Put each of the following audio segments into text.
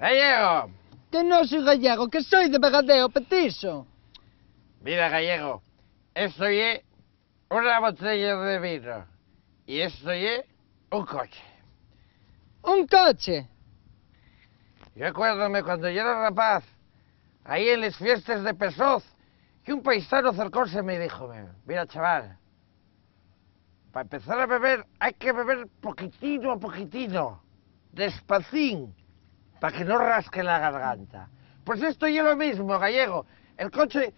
Gallego. Que no soy gallego, que soy de Vegadeo, petiso. Mira, Gallego, esto es una botella de vino y esto es un coche. Un coche. Yo acuérdame cuando yo era rapaz, ahí en las fiestas de Pesoz, que un paisano acercóse y me dijo, mira, chaval, para empezar a beber hay que beber poquitino a poquitino, despacín, para que no rasque la garganta. Pues esto es lo mismo, Gallego. El coche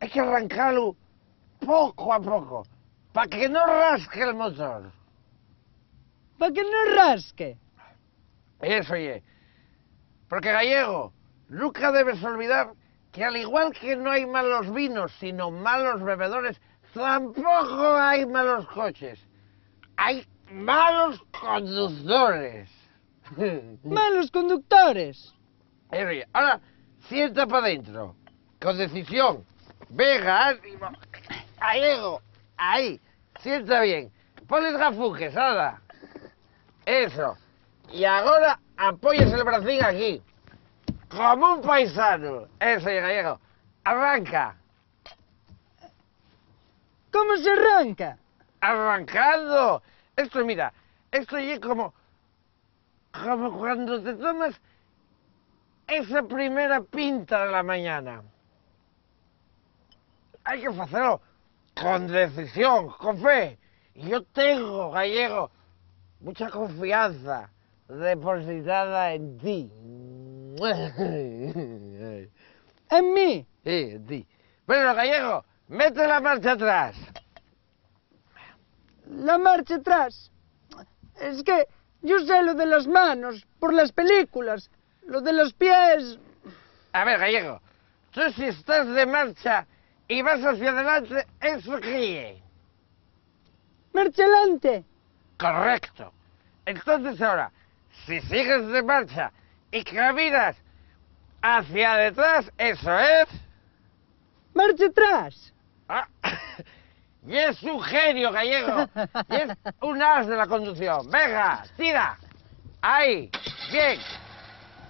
hay que arrancarlo poco a poco, para que no rasque el motor. Para que no rasque. Eso es. Porque, Gallego, nunca debes olvidar que al igual que no hay malos vinos, sino malos bebedores, tampoco hay malos coches. Hay malos conductores. Malos conductores. Eso es. Ahora, sienta para adentro, con decisión. Venga, ánimo. Gallego, ahí, sienta bien. Ponles gafuques, ahora. Eso. Y ahora apoyes el bracín aquí. Como un paisano. Eso es, Gallego. Arranca. ¿Cómo se arranca? Arrancando. Esto, mira, esto es como cuando te tomas esa primera pinta de la mañana. Hay que hacerlo con decisión, con fe. Y yo tengo, Gallego, mucha confianza depositada en ti. En mí. Sí, en ti. Bueno, Gallego, mete la marcha atrás. La marcha atrás. Es que yo sé lo de las manos, por las películas. Lo de los pies... A ver, Gallego, tú si estás de marcha y vas hacia adelante, ¿eso qué es? Marcha adelante. Correcto. Entonces ahora, si sigues de marcha y caminas hacia detrás, eso es... Marcha atrás. Ah, y es un genio, Gallego. Y es un as de la conducción. Venga, tira. Ahí. Bien.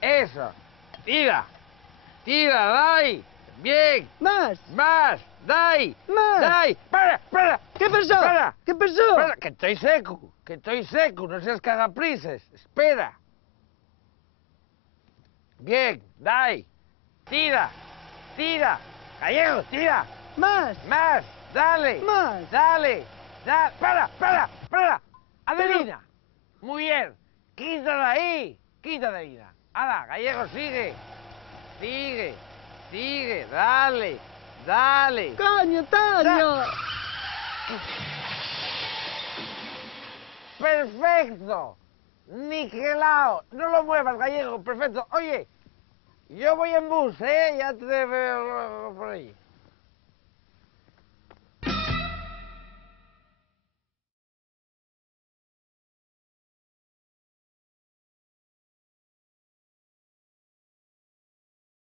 Eso. Tira. Tira, dai. Bien. Más. Más. Dai. Más. Dai. Para. ¿Qué pasó? Para. ¿Qué pasó? Para, que estoy seco. Que estoy seco. No seas cagaprises. Espera. Bien. Dai. Tira. Tira. Gallego, tira. Más. Más. Dale. Más. Dale. Para. Adelina. Muy bien. Quítala ahí. Quítala, Adelina. Hala, Gallego, sigue. Sigue. Dale. ¡Coño, Toño! Perfecto. Niquelao. No lo muevas, Gallego. Perfecto. Oye, yo voy en bus, ¿eh? Ya te veo por ahí.